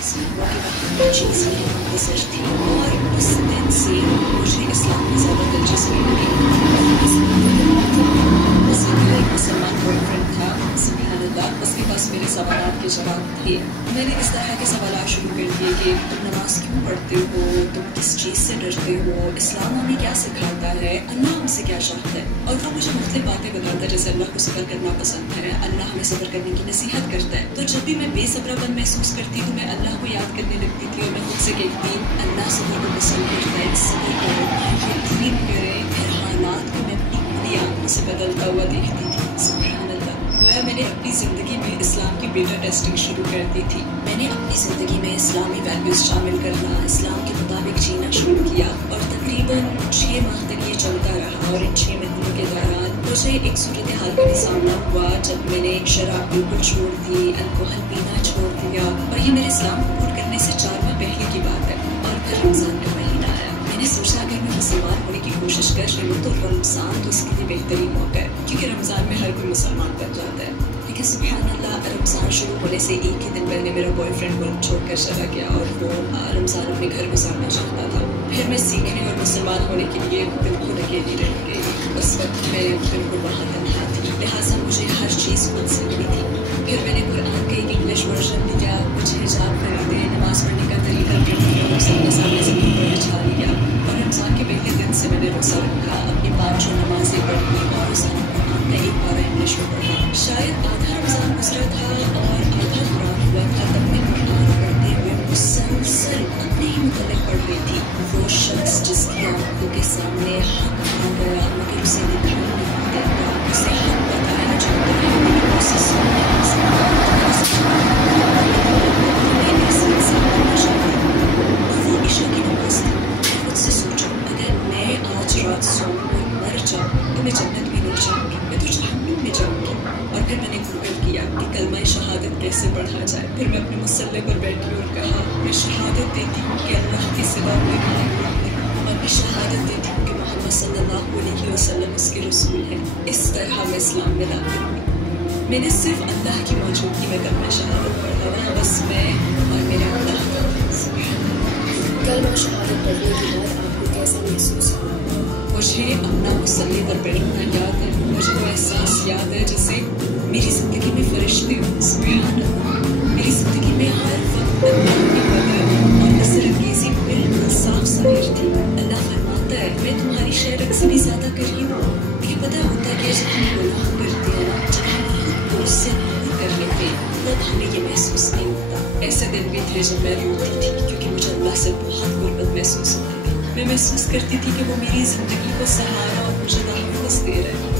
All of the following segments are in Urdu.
چیز میں منتظر تھی اور اس دن سے مجھے اسلام میں زیادہ دلچسپی ہوئی. اس سے میرا ایک مسلمان بوائے فرینڈ تھا. سبحان اللہ, اس کے پاس میرے سوالات کے جواب تھے. میں نے اس طرح کے سوالات شروع کر دیے کہ تم نماز کیوں پڑھتے ہو, تم کس چیز سے ڈرتے ہو, اسلام ہمیں کیا سکھاتا ہے, اللہ ہم سے کیا چاہتا ہے. اور وہ مجھے مختلف باتیں بتاتا ہے, جیسے اللہ کو صبر کرنا پسند ہے, اللہ ہمیں صبر کرنے کی نصیحت کرتا ہے. تو جب بھی میں بے صبرا پن محسوس کرتی تو میں اللہ کو یاد کرنے لگتی تھی اور میں خود سے کہتی اللہ صبر کو پسند کرتا ہے, صبر کرو, یقین کریں. پھر حالات کو میں اپنی کھلی آنکھوں سے بدلتا ہوا دیکھتی تھی. سبحان اللہ. گویا میں نے اپنی زندگی میں اسلام کی بیٹا ٹیسٹنگ شروع کر دی تھی. میں نے اپنی زندگی میں اسلامی ویلیوز شامل کرنا, اسلام کے مطابق جینا شروع کیا اور تقریباً 6 ماہ تک یہ چلتا رہا. اور ان 6 مہینوں کے دوران مجھے ایک صورتحال کا بھی سامنا ہوا جب میں نے شراب بالکل چھوڑ دی, الکوہل پینا چھوڑ دیا. اور یہ میرے اسلام قبول کرنے سے 4 ماہ پہلے کی بات ہے. اور پھر رمضان کا مہینہ آیا. میں نے سوچا اگر میں مسلمان ہونے کی کوشش کر رہی ہوں تو رمضان تو اس کے لیے بہترین موقع ہے, کیونکہ رمضان میں ہر کوئی مسلمان بن جاتا ہے. لیکن سبحان اللہ, رمضان شروع ہونے سے ایک ہی دن پہلے میرا بوائے فرینڈ ملک چھوڑ کر چلا گیا اور وہ رمضان اپنے گھر گزارنا چاہتا تھا. پھر میں سیکھنے اور مسلمان ہونے کے لیے بالکل اکیلی رہ گئی. اس وقت میں بالکل وہاں تنہا تھی, لہٰذا مجھے ہر چیز خود سیکھنی تھی. پھر میں نے قرآن کا ایک انگلش ورژن لیا, کچھ حجاب خریدے, نماز پڑھنے کا طریقہ پڑھنے اور سب کے سامنے زمین پر بچھا لیا. اور رمضان کے پہلے دن سے میں نے روزہ رکھا, اپنی 5 نمازیں پڑھی اور روزانہ قرآن کا ایک پارہ انگلش میں پڑھا. شاید آدھا رمضان گزرا تھا اور آدھا قرآن ہوا تھا تب میں قرآن پڑھتے ہوئے مسلسل اپنے ہی متعلق پڑھ رہی تھی. وہ شخص جس کی آنکھوں کے سامنے حق آ گیا مگر اسے دکھائی نہیں دیتا, اسے حق بتایا جاتا ہے لیکن اسے سننا ایسے انسان بننا چاہتی ہوں. وہ عشاء کی نماز تھی. میں خود سے سوچا اگر میں آج رات سوؤں اور مر جاؤں تو میں جنت میں نہیں جاؤں گی, میں تو جہنم میں جاؤں گی. اور پھر میں نے گوگل کیا کہ کلمہ شہادت کیسے پڑھا جائے. پھر میں اپنے مصلے پر بیٹھی اور کہا میں شہادت دیتی ہوں کہ اللہ کی سوا کوئی معبود نہیں, اور میں شہادت دیتی ہوں کہ محمد صلی اللہ علیہ وسلم اس کے رسول ہیں. اس طرح میں اسلام میں داخل ہوئی. میں نے صرف اللہ کی موجودگی میں کلمہ شہادت پڑھا, وہاں بس میں اور میرے اللہ کا. کلمہ شہادت پڑھنے کے بعد آپ کو کیسا محسوس ہوا؟ مجھے اپنا مصلی پر بیٹھنا یاد ہے. مجھے وہ احساس یاد ہے جیسے میری زندگی میں فرشتے ہوں. سبحان اللہ, میری زندگی میں ہر وقت اللہ کی قدر اور اثر انگیزی بالکل صاف ظاہر تھی. اللہ فرماتا ہے میں تمہاری خیر سے بھی زیادہ قریب ہوں. یہ پتہ ہوتا ہے کہ جب ہم گناہ کرتے ہیں نا, جب ہم خود کو اس سے دور کر لیتے ہیں تب ہمیں یہ محسوس نہیں ہوتا. ایسے دن بھی تھے جب میں روتی تھی کیونکہ مجھے اللہ سے بہت غربت محسوس ہوتی تھی. میں محسوس کرتی تھی کہ وہ میری زندگی کو سہارا اور مجھے تحفظ دے رہے ہیں.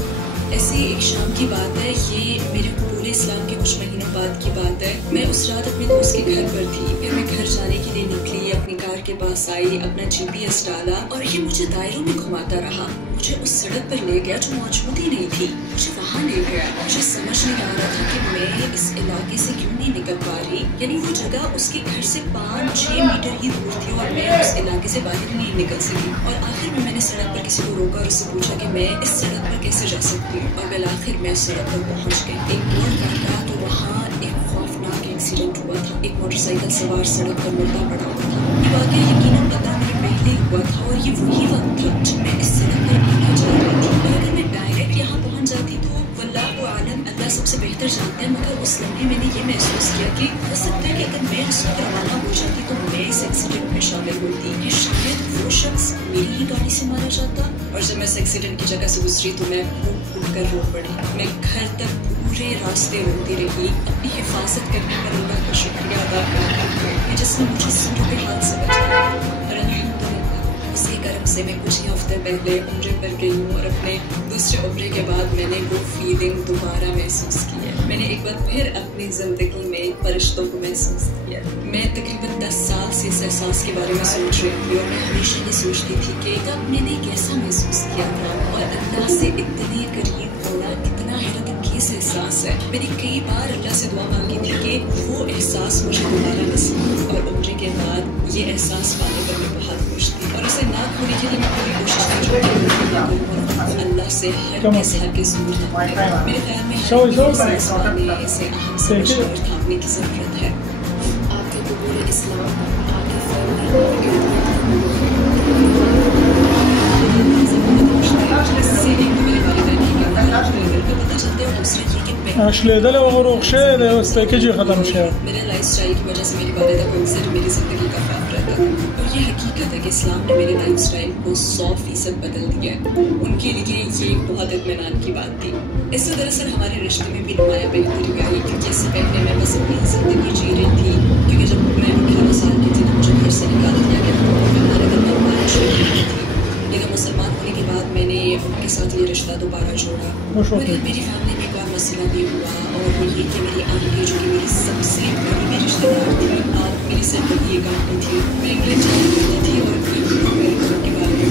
ایسی ایک شام کی بات ہے, یہ میرے قبول اسلام کے کچھ مہینوں بعد کی بات ہے. میں اس رات اپنے دوست کے گھر پر تھی. پھر میں گھر جانے کے لیے نکلی, اپنی کار کے پاس آئی, اپنا GPS ڈالا اور یہ مجھے دائروں میں گھماتا رہا. مجھے اس سڑک پر لے گیا جو موجود ہی نہیں تھی, مجھے وہاں لے گیا. مجھے سمجھ نہیں آ رہا تھا کہ میں اس علاقے سے کیوں نہیں نکل پا رہی. یعنی وہ جگہ اس کے گھر سے 5-6 میٹر ہی دور تھی اور میں اس علاقے سے باہر نہیں نکل سکی. اور آخر میں نے سڑک پر کسی کو روکا اور اس سے پوچھا کہ میں اس سڑک پر کیسے جا سکتی ہوں. اور بالآخر میں اس سڑک پر پہنچ گئی. ایک موڑ کاٹا تو وہاں ایک خوفناک ایکسیڈنٹ ہوا تھا. ایک موٹر سائیکل سوار سڑک پر مردہ پڑا ہوا تھا. یہ واقعہ یقیناً 15 منٹ پہلے ہوا تھا اور یہ وہی وقت تھا جب میں اس سڑک پر آنا جا رہی تھی. اور اگر میں ڈائریکٹ یہاں پہنچ جاتی تو واللہ عالم, اللہ سب سے بہتر جانتا ہے, مگر اس لمحے میں نے یہ محسوس کیا کہ ہو سکتا ہے کہ اگر میں اس وقت روانہ ہو جاتی تو میں اس ایکسیڈنٹ میں شامل ہوتی, کہ شاید وہ شخص میری ہی گاڑی سے مارا جاتا. اور جب میں اس ایکسیڈنٹ کی جگہ سے گزری تو میں پھوٹ کر رو پڑی. میں گھر تک پورے راستے روتی رہی, اپنی حفاظت کرنے پر اللہ کا شکریہ ادا کرتی جس نے مجھے صورتحال سے بچایا. اور الحمدللہ اس کے کرم سے میں کچھ ہی ہفتے پہلے عمرے پر گئی ہوں اور اپنے دوسرے عمرے کے بعد میں نے وہ فیلنگ دوبارہ محسوس کی ہے. میں نے ایک بار پھر اپنی زندگی میں فرشتوں کو محسوس کیا. میں تقریباً 10 سال سے اس احساس کے بارے میں سوچ رہی تھی اور میں ہمیشہ یہ سوچتی تھی کہ تب میں نے کیسا محسوس کیا تھا اور اللہ سے اتنے قریب ہونا کتنا حیرت انگیز احساس ہے. میں نے کئی بار اللہ سے دعا مانگی تھی کہ وہ احساس مجھے دوبارہ نصیب. اور عمرے کے بعد یہ احساس پانے پر میں بہت خوش تھی اور اسے نہ کھونے کے لیے میں پوری کوشش کر رہی ہوں. اللہ سے ہر کے سور ہے. میرے خیال میں اسے اہم سے مشور تھامنے کی ضرورت ہے. آپ کے قبول اسلام آپ کی فیملی شلیدل و روخشه ده اس پیکیجی ختم شه. میرے لائف اسٹائل کی وجہ سے میری والدہ کو اکثر میری زندگی کا خواب رہتا تھا اور یہ حقیقت ہے کہ اسلام نے میرے لائف اسٹائل کو 100% بدل دیا ہے. ان کے لیے یہ ایک بہت اطمینان کی بات تھی. اس سے دراصل ہمارے رشتے میں بھی نمایاں بہتری آئی کیونکہ اس سے پہلے میں بس اپنی زندگی جی رہی تھی کیونکہ جب میں 18 سال کی تھی تو مجھے گھر سے نکال دیا گیا تھا اور ہمارے گھر میں بارش ہوئی تھی. لیکن مسلمان ہونے کے بعد میں نے ان کے ساتھ یہ رشتہ دوبارہ جوڑا مگر میری فیملی میں کوئی مسئلہ نہیں ہوا اور وہ یہ کہ میری آنٹی جو کہ میری سب سے بڑی رشتہ دار تھی آپ میری سے بڑی ایک آنٹی تھی میں انگلینڈ جاتی تھی اور میرے گھر کے بارے میں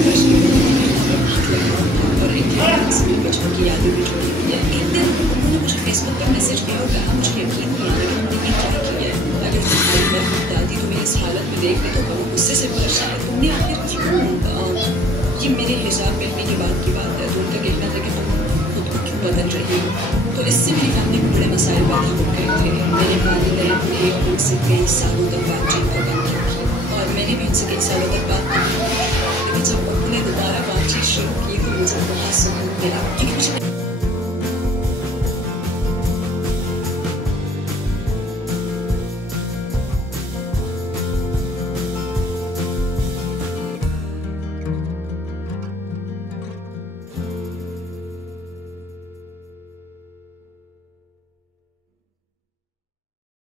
اور ان کے پاس میری بچپن کی یادیں بھی جوڑی ہوئی ہیں. ایک دن انہوں نے مجھے فیس بک پر میسج کیا اور کہا مجھے یقین نہیں آیا کہ انہوں نے یہ کیا کیا ہے. اگر تمہاری دادی تمہیں اس حالت میں دیکھ لے تو وہ غصے سے بھر جائے. تم نے آخر کیوں یہ میرے حجاب پہننے کی بات ہے تو ان کا کہنا تھا کہ تم خود کو کیوں بدل رہی ہو. تو اس سے میری فیملی میں بڑے مسائل پیدا ہو گئے تھے. میرے والدین نے ان سے کئی سالوں تک بات چیت پر بند کی اور میں نے بھی ان سے کئی سالوں تک بات کی. لیکن جب انہوں نے دوبارہ بات چیت شروع کی تو مجھے بہت سکون ملا کیونکہ مجھے